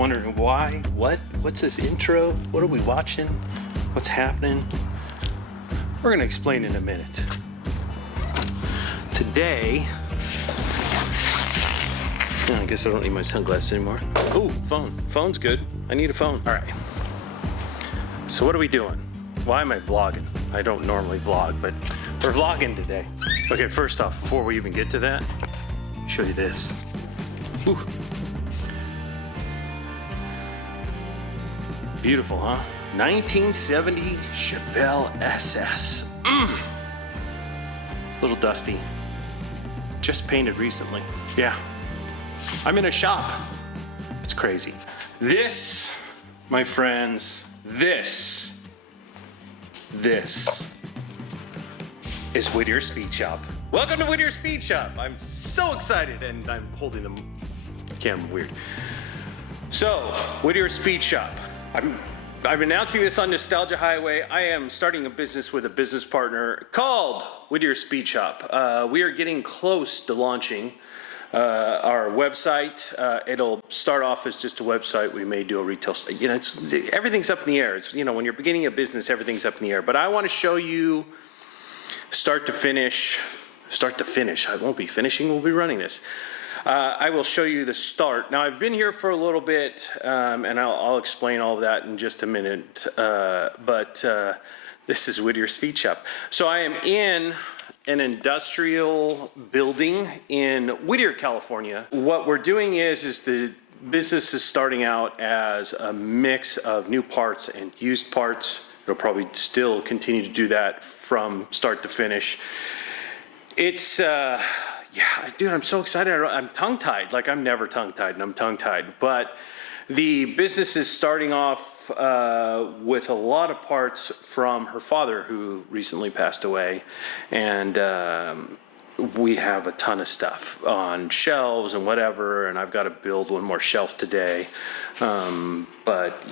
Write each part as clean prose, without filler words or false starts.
wondering why, what's this intro? What are we watching? What's happening? We're gonna explain in a minute. Today, I guess I don't need my sunglasses anymore. Oh, phone. Phone's good. I need a phone. All right. So what are we doing? Why am I vlogging? I don't normally vlog, but we're vlogging today. Okay, first off, before we even get to that, I'll show you this. Ooh. Beautiful, huh? 1970 Chevelle SS. Little dusty. Just painted recently. Yeah. I'm in a shop. It's crazy. This, my friends, this is Whittier Speed Shop. Welcome to Whittier Speed Shop. I'm so excited, and I'm holding the camera weird. So, Whittier Speed Shop. I'm announcing this on Nostalgia Highway. I am starting a business with a business partner called Whittier Speed Shop. We are getting close to launching our website. It'll start off as just a website. We may do a retail, everything's up in the air. It's, when you're beginning a business, everything's up in the air. But I want to show you start to finish. I won't be finishing, we'll be running this. I will show you the start. Now, I've been here for a little bit, and I'll explain all of that in just a minute. But this is Whittier Speed Shop. So I am in an industrial building in Whittier, California. What we're doing is the business is starting out as a mix of new parts and used parts. It'll probably still continue to do that from start to finish. It's, yeah, dude, I'm so excited. I'm tongue-tied. Like, I'm never tongue-tied, and I'm tongue-tied. But the business is starting off with a lot of parts from her father, who recently passed away. And we have a ton of stuff on shelves and whatever, and I've got to build one more shelf today. But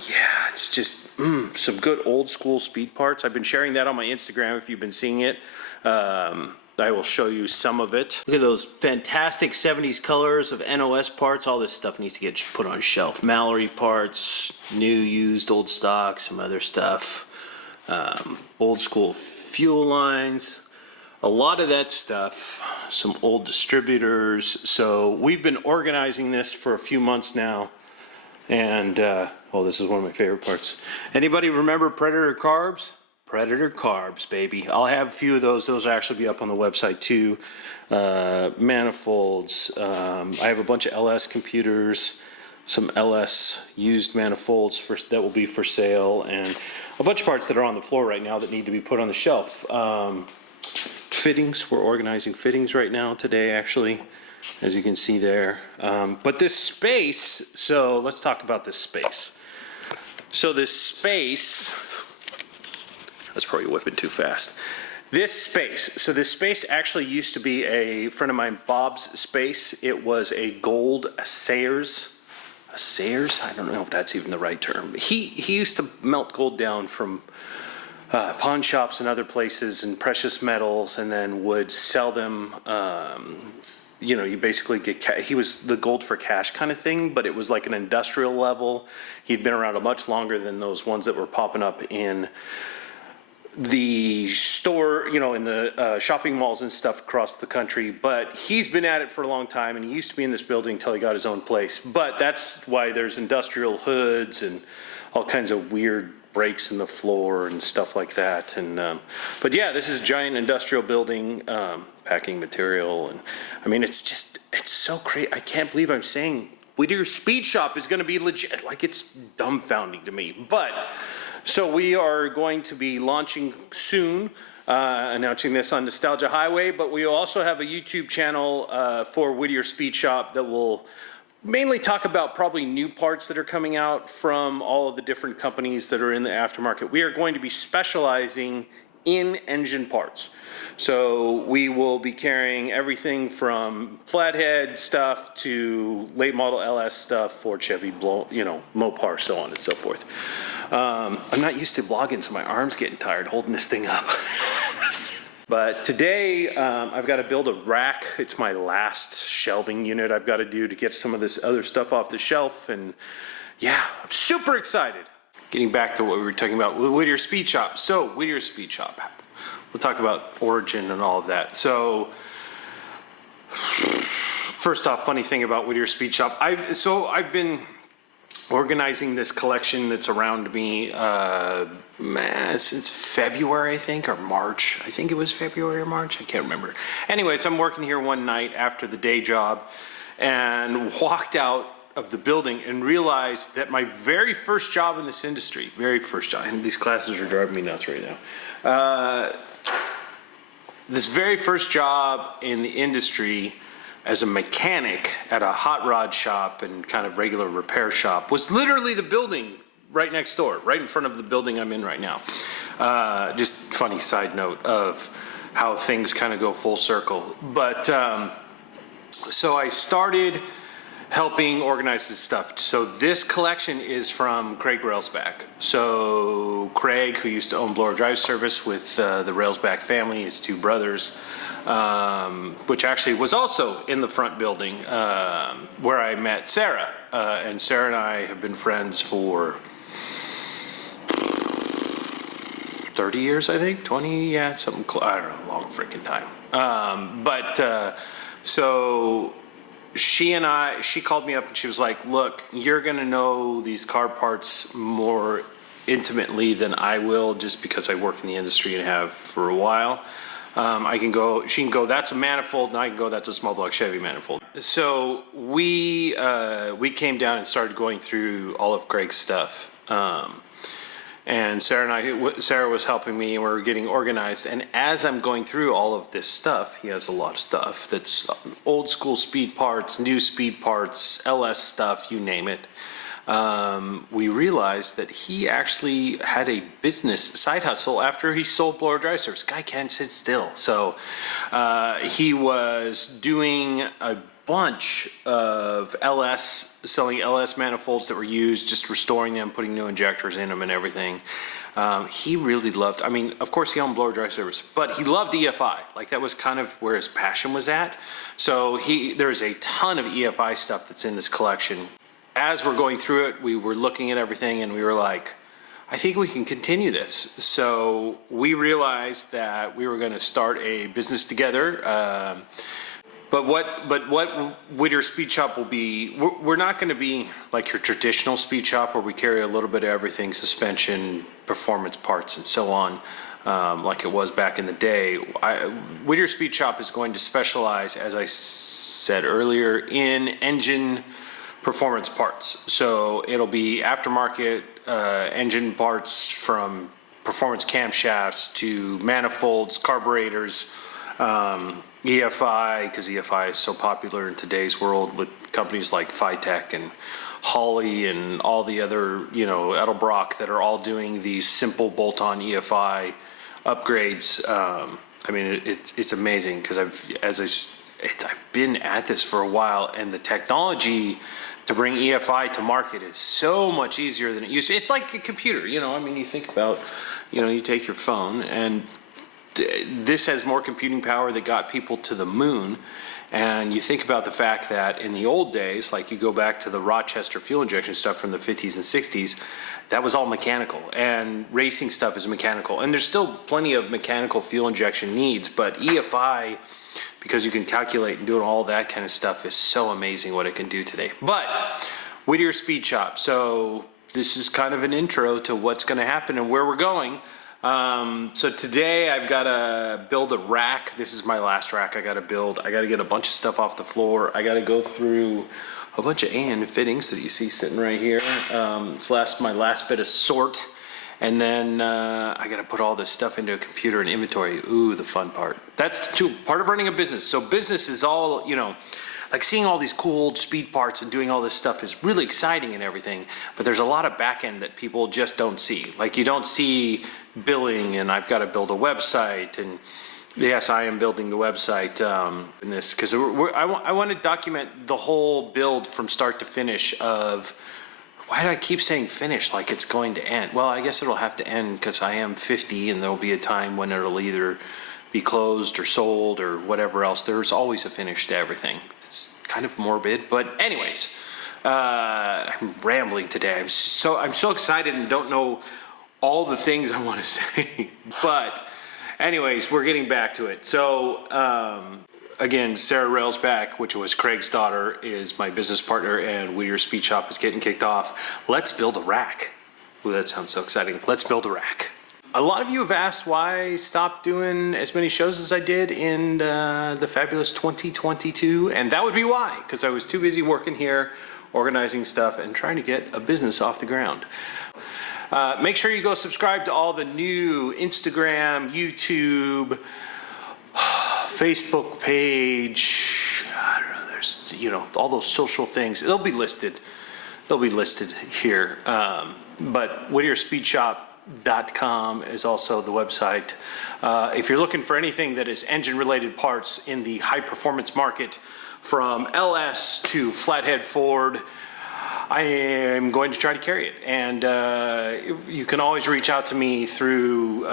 yeah, it's just some good old school speed parts. I've been sharing that on my Instagram if you've been seeing it. I will show you some of it. Look at those fantastic 70s colors of NOS parts. All this stuff needs to get put on a shelf. Mallory parts, new, used, old stock, some other stuff. Old school fuel lines. A lot of that stuff. Some old distributors. So we've been organizing this for a few months now. And, oh, this is one of my favorite parts. Anybody remember Predator carbs? Predator carbs, baby. I'll have a few of those. Those will actually be up on the website too. Manifolds. I have a bunch of LS computers, some LS used manifolds that will be for sale, and a bunch of parts that are on the floor right now that need to be put on the shelf. Fittings. We're organizing fittings right now today, actually, as you can see there. But this space, so let's talk about this space. So this space, that's probably whipping too fast. This space actually used to be a friend of mine, Bob's space. It was a gold Sayers. I don't know if that's even the right term. He used to melt gold down from pawn shops and other places and precious metals, and then would sell them. You basically get he was the gold for cash kind of thing, but it was like an industrial level. He'd been around much longer than those ones that were popping up in the store, in the shopping malls and stuff across the country. But he's been at it for a long time, and he used to be in this building until he got his own place. But that's why there's industrial hoods and all kinds of weird breaks in the floor and stuff like that. And but yeah, this is a giant industrial building, packing material, and I mean, it's so crazy. I can't believe I'm saying Whittier Speed Shop is going to be legit. Like, it's dumbfounding to me. But so we are going to be launching soon, announcing this on Nostalgia Highway, but we also have a YouTube channel for Whittier Speed Shop that will mainly talk about probably new parts that are coming out from all of the different companies that are in the aftermarket. We are going to be specializing in engine parts. So we will be carrying everything from flathead stuff to late model LS stuff, Ford, Chevy, Mopar, so on and so forth. I'm not used to vlogging, so my arm's getting tired holding this thing up. But today, I've got to build a rack. It's my last shelving unit I've got to do to get some of this other stuff off the shelf and yeah, I'm super excited. Getting back to what we were talking about with Whittier Speed Shop. So Whittier Speed Shop, we'll talk about origin and all of that. So first off, funny thing about Whittier Speed Shop, I've been organizing this collection that's around me since February, I think, or March. I think it was February or March. I can't remember. Anyways, I'm working here one night after the day job and walked out of the building and realized that my very first job in this industry, very first job, and these classes are driving me nuts right now. This very first job in the industry as a mechanic at a hot rod shop and kind of regular repair shop was literally the building right next door, right in front of the building I'm in right now. Just funny side note of how things kind of go full circle. But so I started helping organize this stuff. So this collection is from Craig Railsback. So Craig, who used to own Blower Drive Service with the Railsback family, his two brothers, which actually was also in the front building where I met Sarah. And Sarah and I have been friends for 30 years, I think, 20, yeah, something, I don't know, long freaking time. So she called me up and she was like, look, you're gonna know these car parts more intimately than I will, just because I work in the industry and have for a while. She can go, that's a manifold, and I can go, that's a small block Chevy manifold. So we came down and started going through all of Craig's stuff. And Sarah was helping me, and we were getting organized. And as I'm going through all of this stuff, he has a lot of stuff that's old school speed parts, new speed parts, LS stuff, you name it. We realized that he actually had a business side hustle after he sold Blower Drive Service. Guy can't sit still. So he was doing a bunch of selling LS manifolds that were used, just restoring them, putting new injectors in them and everything. He really loved, I mean, of course he owned Blower Drive Service, but he loved EFI. Like, that was kind of where his passion was at. So there's a ton of EFI stuff that's in this collection. As we're going through it, we were looking at everything and we were like, I think we can continue this. So we realized that we were going to start a business together. But what Whittier Speed Shop will be, we're not going to be like your traditional speed shop where we carry a little bit of everything, suspension, performance parts, and so on, like it was back in the day. Whittier Speed Shop is going to specialize, as I said earlier, in engine performance parts. So it'll be aftermarket engine parts, from performance camshafts to manifolds, carburetors, EFI, because EFI is so popular in today's world with companies like Phytech and Holley and all the other, Edelbrock, that are all doing these simple bolt-on EFI upgrades. I mean, it's amazing, because I've been at this for a while, and the technology to bring EFI to market is so much easier than it used to. It's like a computer, I mean, you think about, you take your phone, and this has more computing power that got people to the moon. And you think about the fact that in the old days, like you go back to the Rochester fuel injection stuff from the 50s and 60s, that was all mechanical, and racing stuff is mechanical. And there's still plenty of mechanical fuel injection needs, but EFI, because you can calculate and do all that kind of stuff, is so amazing what it can do today. But Whittier Speed Shop, so this is kind of an intro to what's going to happen and where we're going. So today I've got to build a rack. This is my last rack I got to build. I got to get a bunch of stuff off the floor. I got to go through a bunch of AN fittings that you see sitting right here. It's my last bit of sort. And then I got to put all this stuff into a computer and inventory. Ooh, the fun part. That's part of running a business. So business is all, like seeing all these cool old speed parts and doing all this stuff is really exciting and everything, but there's a lot of back end that people just don't see. Like, you don't see billing, and I've got to build a website, and yes, I am building the website in this, because I want to document the whole build from start to finish of, why do I keep saying finish like it's going to end? Well, I guess it'll have to end because I am 50, and there'll be a time when it'll either be closed or sold or whatever else. There's always a finish to everything. It's kind of morbid, but anyways, I'm rambling today. I'm so excited and don't know all the things I want to say. But anyways, we're getting back to it. So again, Sarah Railsback, which was Craig's daughter, is my business partner, and Whittier Speed Shop is getting kicked off. Let's build a rack. Ooh, that sounds so exciting. Let's build a rack. A lot of you have asked why I stopped doing as many shows as I did in the fabulous 2022, and that would be why, because I was too busy working here, organizing stuff, and trying to get a business off the ground. Make sure you go subscribe to all the new Instagram, YouTube, Facebook page. I don't know, there's, all those social things. They'll be listed here. But WhittierSpeedShop.com is also the website. If you're looking for anything that is engine-related parts in the high-performance market, from LS to flathead Ford, I am going to try to carry it. And you can always reach out to me through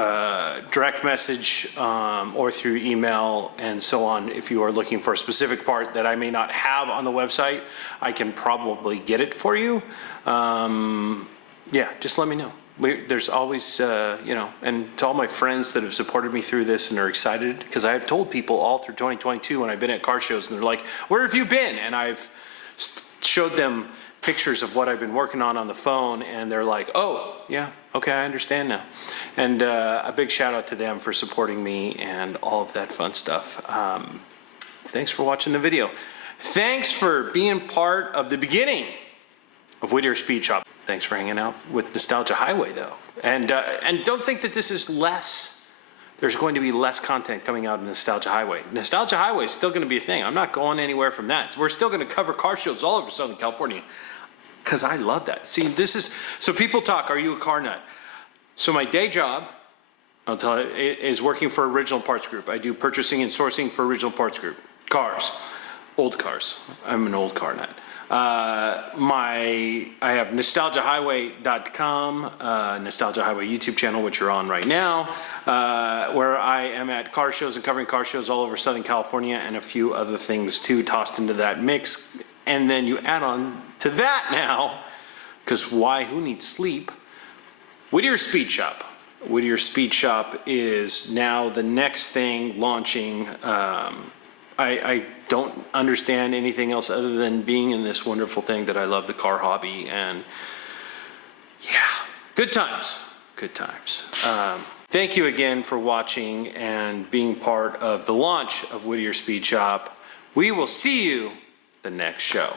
direct message or through email and so on. If you are looking for a specific part that I may not have on the website, I can probably get it for you. Yeah, just let me know. There's always, and to all my friends that have supported me through this and are excited, because I have told people all through 2022 when I've been at car shows, and they're like, where have you been? And I've showed them pictures of what I've been working on the phone, and they're like, oh, yeah, okay, I understand now. And a big shout out to them for supporting me and all of that fun stuff. Thanks for watching the video. Thanks for being part of the beginning of Whittier Speed Shop. Thanks for hanging out with Nostalgia Highway, though. And don't think that this is less. There's going to be less content coming out in Nostalgia Highway. Nostalgia Highway is still going to be a thing. I'm not going anywhere from that. We're still going to cover car shows all over Southern California, because I love that. See, so people talk, are you a car nut? So my day job, I'll tell you, is working for Original Parts Group. I do purchasing and sourcing for Original Parts Group. Cars, old cars. I'm an old car nut. I have nostalgiahighway.com, Nostalgia Highway YouTube channel, which you're on right now, where I am at car shows and covering car shows all over Southern California, and a few other things too tossed into that mix. And then you add on to that now, because who needs sleep? Whittier Speed Shop. Whittier Speed Shop is now the next thing launching. I don't understand anything else other than being in this wonderful thing that I love, the car hobby, and yeah, good times, good times. Thank you again for watching and being part of the launch of Whittier Speed Shop. We will see you the next show.